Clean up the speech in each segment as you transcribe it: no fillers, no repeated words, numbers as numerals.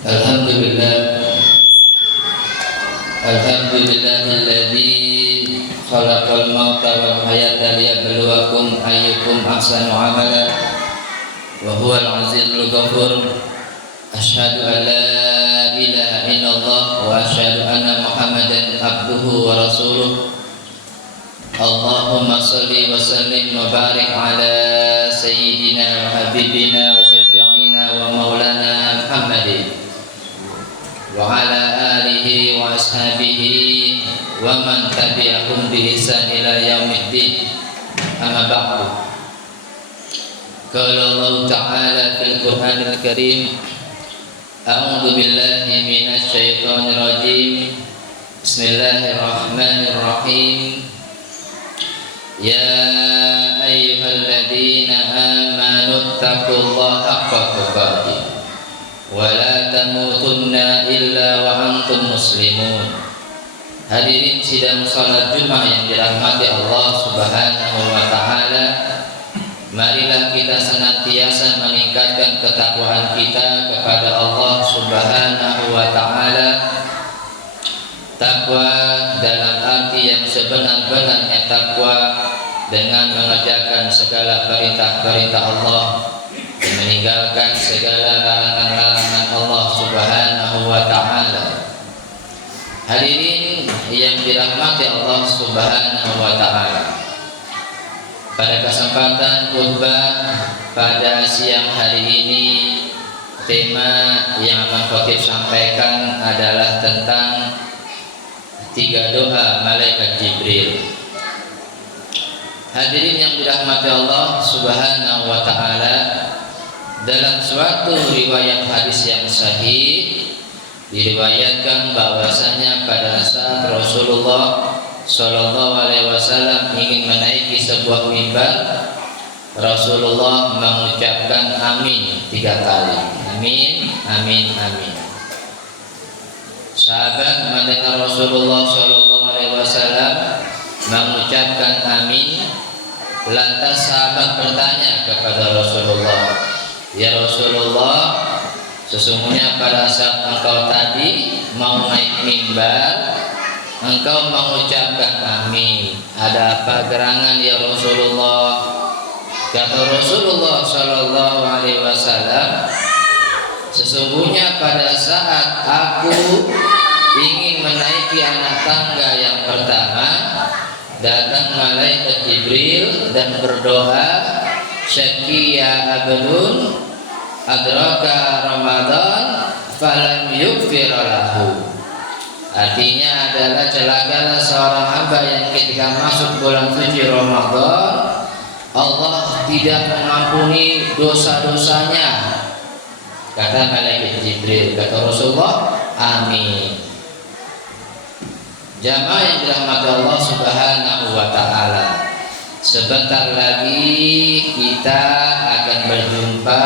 Alhamdulillah, alhamdulillahilladzi khalaqal mauta wal hayata liyabluwakum ayyukum ahsanu amala wa huwal azizul ghafur. Asyhadu an la ilaha illallah wa asyhadu anna Muhammadan abduhu wa rasuluh. Allahumma salli wa sallim wa barik ala sayyidina wa habibina wa syafi'ina wa maulana Muhammadin wa ala alihi wa ashabihi wa man tabi'ahum bi ihsan ila yaumiddin. Amma ba'du. Qala Allah Ta'ala fil Qur'anil Karim, a'udzu billahi minasy syaithanir rajim. Bismillahirrahmanirrahim. Ya ayyuhalladzina amanu taqullaha haqqa tuqatih wa la tamutunna illa wa antum muslimun. Hadirin sidang salat Jumat yang dirahmati Allah Subhanahu wa taala, marilah kita senantiasa meningkatkan ketakwaan kita kepada Allah Subhanahu wa taala. Takwa dalam arti yang sebenar-benarnya takwa, dengan mengerjakan segala perintah-perintah Allah dan meninggalkan segala larangan-larangan Allah Subhanahu wa taala. Hadirin yang dirahmati Allah Subhanahu wa taala, pada kesempatan khutbah pada siang hari ini, tema yang akan khotib sampaikan adalah tentang 3 doa malaikat Jibril. Hadirin yang dirahmati Allah Subhanahu wa taala, dalam suatu riwayat hadis yang sahih diriwayatkan bahwasanya pada saat Rasulullah Shallallahu alaihi wasallam ingin menaiki sebuah mimbar, Rasulullah mengucapkan amin 3 kali. Amin, amin, amin. Sahabat mendengar Rasulullah Shallallahu alaihi wasallam mengucapkan amin, lantas sahabat bertanya kepada Rasulullah, "Ya Rasulullah, sesungguhnya pada saat engkau tadi mau naik mimbar, engkau mengucapkan amin. Ada apa gerangan ya Rasulullah?" Kata Rasulullah Shallallahu alaihi wasallam, "Sesungguhnya pada saat aku ingin menaiki anak tangga yang pertama, datang malaikat Jibril dan berdoa, Syakiya abdun adraka Ramadan falam yughfir lahu." Artinya adalah celakalah seorang hamba yang ketika masuk bulan suci Ramadan, Allah tidak mengampuni dosa-dosanya. Kata malaikat Jibril, kata Rasulullah, amin. Jamaah yang dirahmati Allah Subhanahu wa taala, sebentar lagi kita akan berjumpa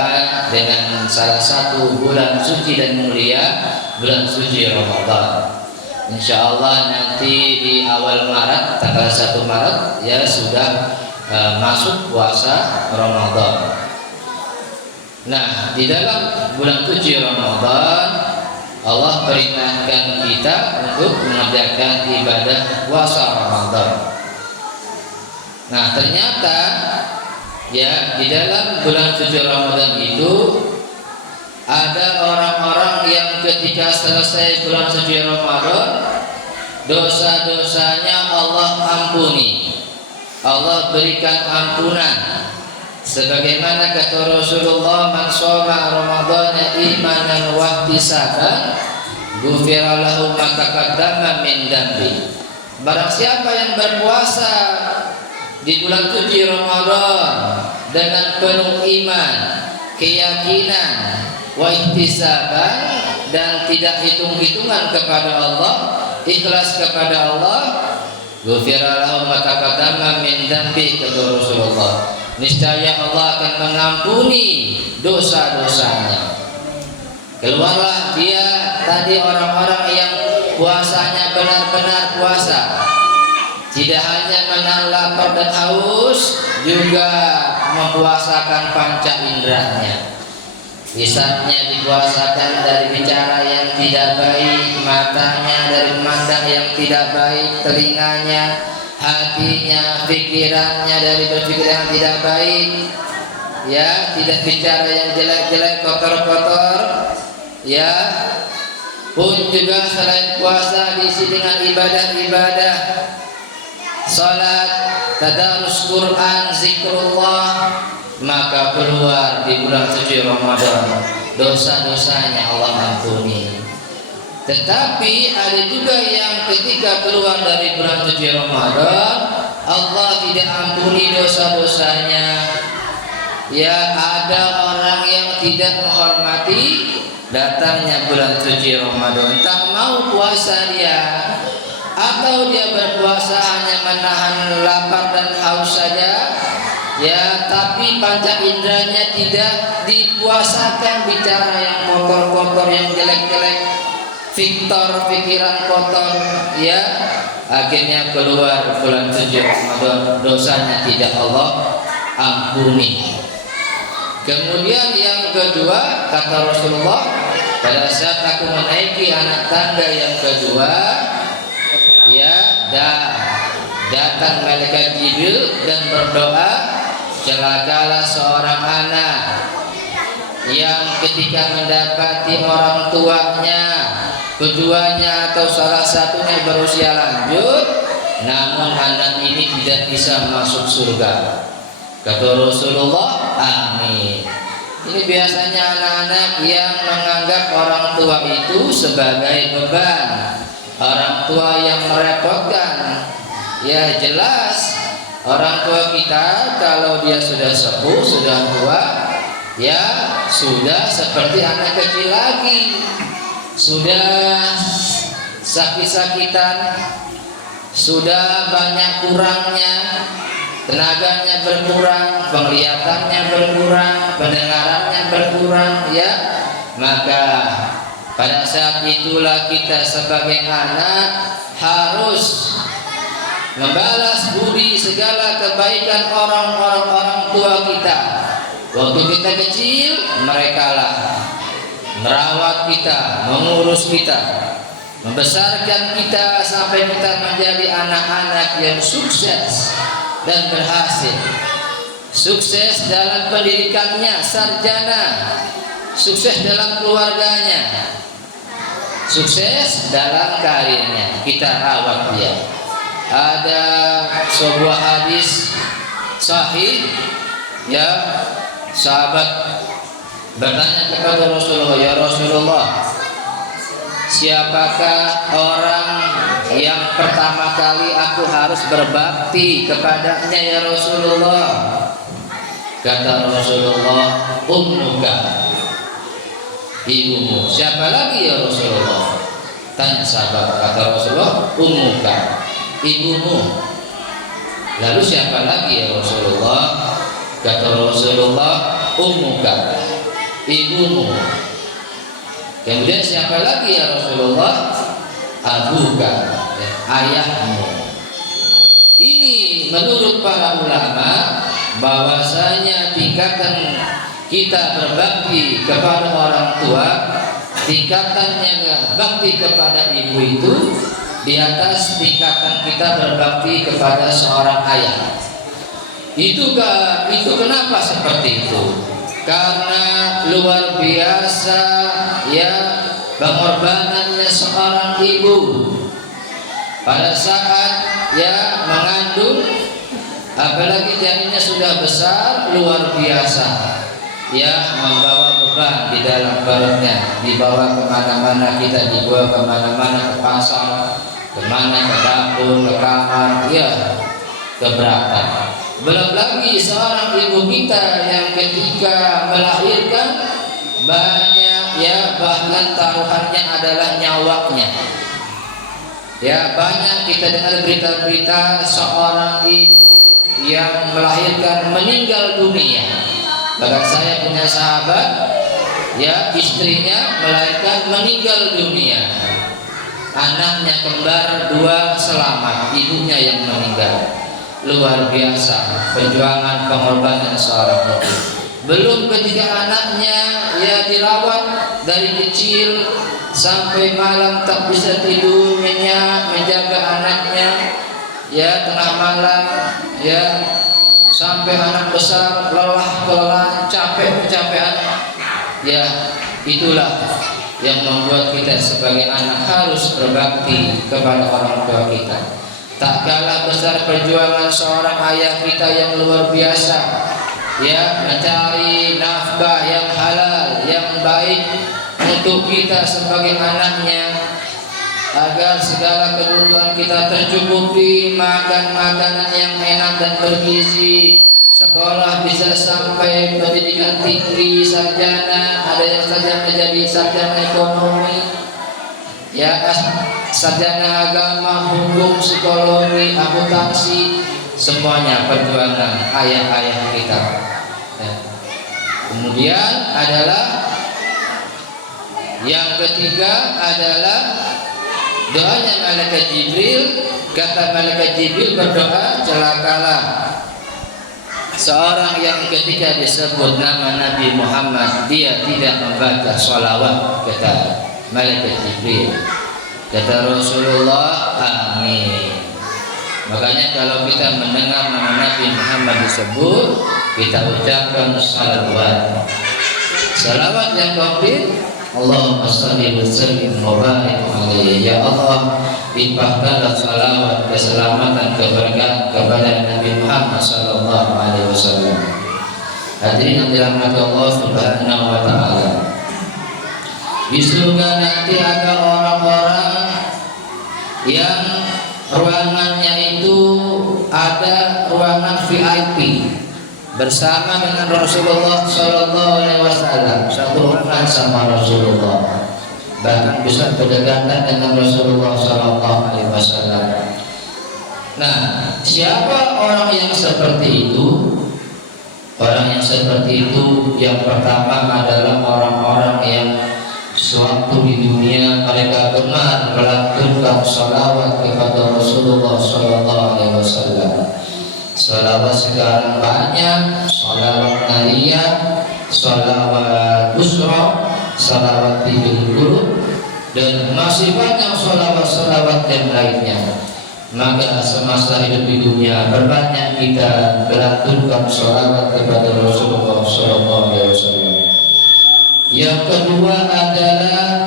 dengan salah satu bulan suci dan mulia, bulan suci Ramadan. Insyaallah nanti di awal Maret, tanggal 1 Maret ya sudah masuk puasa Ramadan. Nah, di dalam bulan suci Ramadan Allah perintahkan kita untuk mengerjakan ibadah puasa Ramadan. Nah, ternyata ya di dalam bulan suci Ramadan itu ada orang-orang yang ketika selesai bulan suci Ramadan, dosa-dosanya Allah ampuni, Allah berikan ampunan. Sebagaimana kata Rasulullah, "Man shoma Ramadhana imanan wa ihtisaban, ghufira lahu ma taqaddama min dambi." Barang siapa yang berpuasa di bulan suci Ramadan dengan penuh iman, keyakinan, wa ihtisaban, dan tidak hitung-hitungan kepada Allah, ikhlas kepada Allah, ghufira lahu ma taqaddama min dambi, kata Rasulullah, niscaya Allah akan mengampuni dosa-dosanya. Keluarlah dia tadi orang-orang yang puasanya benar-benar puasa, tidak hanya menahan lapar dan haus, juga mempuasakan panca inderanya. lisannya dipuasakan dari bicara yang tidak baik, matanya dari memandang yang tidak baik, telinganya, hatinya, pikirannya dari berpikir yang tidak baik, ya, tidak bicara yang jelek-jelek, kotor-kotor, ya. Pun juga selain puasa diisi dengan ibadah-ibadah, salat, tadarus Quran, zikrullah, maka keluar di bulan suci Ramadan dosa-dosanya Allah ampuni. Tetapi ada juga yang ketika keluar dari bulan suci Ramadan Allah tidak ampuni dosa-dosanya. Ya, ada orang yang tidak menghormati datangnya bulan suci Ramadan, tak mau puasa dia, atau dia berpuasa hanya menahan lapar dan haus saja, ya, tapi panca inderanya tidak dipuasakan, bicara yang kotor-kotor, yang jelek-jelek, fiktor, pikiran kotor, ya, akhirnya keluar bulan suci Ramadan, dosanya tidak Allah ampuni. Kemudian yang kedua, kata Rasulullah, pada saat aku menaiki anak tangga yang kedua, ya, datang malaikat Jibril dan berdoa, celakalah seorang anak yang ketika mendapati orang tuanya, keduanya atau salah satunya berusia lanjut, namun anak ini tidak bisa masuk surga. Kata Rasulullah, amin. Ini biasanya anak-anak yang menganggap orang tua itu sebagai beban, orang tua yang merepotkan. Ya, jelas orang tua kita kalau dia sudah sepuh, sudah tua, ya sudah seperti anak kecil lagi, sudah sakit-sakitan, sudah banyak kurangnya, tenaganya berkurang, penglihatannya berkurang, pendengarannya berkurang, ya. Maka pada saat itulah kita sebagai anak harus membalas budi segala kebaikan orang tua kita. Waktu kita kecil, merekalah merawat kita, mengurus kita, membesarkan kita sampai kita menjadi anak-anak yang sukses dan berhasil, sukses dalam pendidikannya, sarjana, sukses dalam keluarganya, sukses dalam karirnya. Kita rawat dia. Ada sebuah hadis sahih, ya, sahabat bertanya kepada Rasulullah, ya Rasulullah, siapakah orang yang pertama kali aku harus berbakti kepadanya ya Rasulullah? Kata Rasulullah, ummuka, ibumu. Siapa lagi ya Rasulullah? Tanya sahabat. Kata Rasulullah, ummuka, ibumu. Lalu siapa lagi ya Rasulullah? Kata Rasulullah, ummuka, ibumu. Kemudian siapa lagi ya Rasulullah? Abuka, ayahmu. Ini menurut para ulama bahwasanya tingkatan kita berbakti kepada orang tua, tingkatannya bakti kepada ibu itu di atas tingkatan kita berbakti kepada seorang ayah. Itu kenapa seperti itu? Karena luar biasa, ya, pengorbanannya seorang ibu pada saat, ya, mengandung, apalagi janinnya sudah besar, luar biasa, ya, membawa beban di dalam perutnya, dibawa kemana-mana, kita dibawa kemana-mana, ke pasar, kemana, ke dapur, ke kamar, ya, keberatan. Belum lagi seorang ibu kita yang ketika melahirkan banyak, ya, bahkan taruhannya adalah nyawanya. Ya, banyak kita dengar berita-berita seorang ibu yang melahirkan meninggal dunia. Bahkan saya punya sahabat, ya, istrinya melahirkan meninggal dunia. Anaknya kembar 2 selamat, ibunya yang meninggal. Luar biasa perjuangan pengorbanan seorang ibu. belum ketika anaknya ya dirawat dari kecil sampai malam tak bisa tidur, menjaga anaknya ya tengah malam ya sampai anak besar lelah kelelahan capek kecapean ya, itulah yang membuat kita sebagai anak harus berbakti kepada orang tua kita. Tak kalah besar perjuangan seorang ayah kita yang luar biasa ya, mencari nafkah yang halal yang baik untuk kita sebagai anaknya, agar segala kebutuhan kita tercukupi, makan makanan yang enak dan bergizi, sekolah bisa sampai pendidikan tinggi, sarjana, ada yang sarjana menjadi sarjana ekonomi ya, sarjana agama, hukum, psikologi, akuntansi, semuanya perjuangan ayah-ayah kita ya. Kemudian adalah yang ketiga adalah doanya malaikat Jibril. Kata malaikat Jibril berdoa, celakalah seorang yang ketika disebut nama Nabi Muhammad dia tidak membaca sholawat. Kata malaikat Jibril. Kata Rasulullah, amin. Makanya kalau kita mendengar nama Nabi Muhammad disebut, kita ucapkan salawat. Salawat yang komplit, Allahumma shalli wa sallim wa barik alaihi. Ya Allah, limpahkanlah salawat, keselamatan, keberkahan kepada Nabi Muhammad sallallahu alaihi wasallam. Hadirin yang dirahmati Allah Subhanahu wa taala. Di surga nanti ada orang-orang yang ruangannya itu ada ruangan VIP bersama dengan Rasulullah Sallallahu Alaihi Wasallam, satu ruangan sama Rasulullah, bahkan bisa berdekatan dengan Rasulullah Sallallahu Alaihi Wasallam. Nah, siapa orang yang seperti itu? Orang yang seperti itu yang pertama adalah orang-orang yang sewaktu di dunia mereka gemar melantunkan salawat kepada Rasulullah Sallallahu Alaihi Wasallam. Salawat sekarang banyak, salawat nariyah, salawat busra, salawat tidur, dan masih banyak salawat-salawat yang lainnya. Maka semasa hidup di dunia berbanyak kita melantunkan salawat kepada Rasulullah SAW. Yang kedua adalah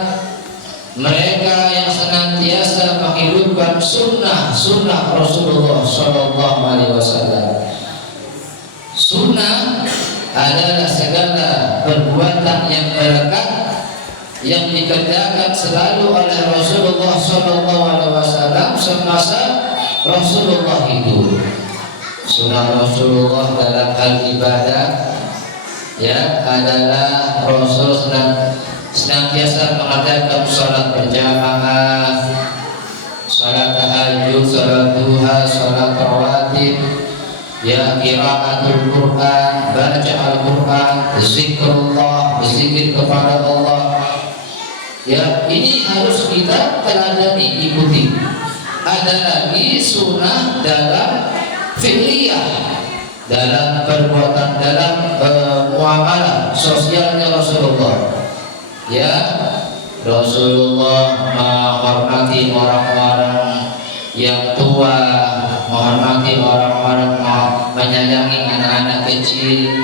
mereka yang senantiasa menghidupkan sunnah Rasulullah Sallallahu Alaihi Wasallam. Sunnah adalah segala perbuatan yang berkat yang dikerjakan selalu oleh Rasulullah Sallallahu Alaihi Wasallam semasa Rasulullah hidup. Sunnah Rasulullah dalam hal ibadah ya adalah Rasul senantiasa mengerjakan salat berjamaah, salat tahajud, salat duha, salat rawatib, ya qiraatul Quran, baca Al-Quran, zikrullah, berzikir kepada Allah. Ya, ini harus kita teladani, ikuti. Ada lagi sunnah dalam fi'liyah, dalam perbuatan, dalam muamalah sosialnya Rasulullah. Ya, Rasulullah menghormati orang-orang yang tua, menghormati orang-orang, menyayangi anak-anak kecil,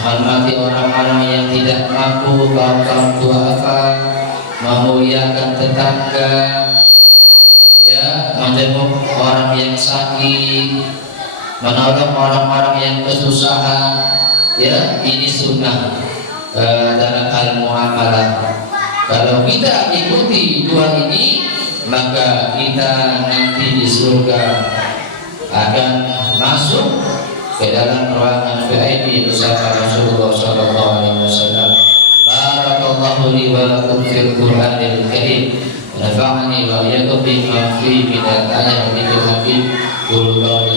menghormati orang-orang yang tidak mampu, kaum duafa, memuliakan tetangga, ya, menjenguk orang yang sakit, menolong orang-orang yang kesusahan. Ya, ini sunnah dalam hal muamalah. Kalau kita ikuti dua ini, maka kita nanti di surga akan masuk ke dalam ruangan VIP bersama Rasulullah Sallallahu Alaihi Wasallam. Barakallahu li wa lakum fil Qur'anil Karim. Nafa'ani wa iyyakum bima fihi min al-ayati wal hikmah.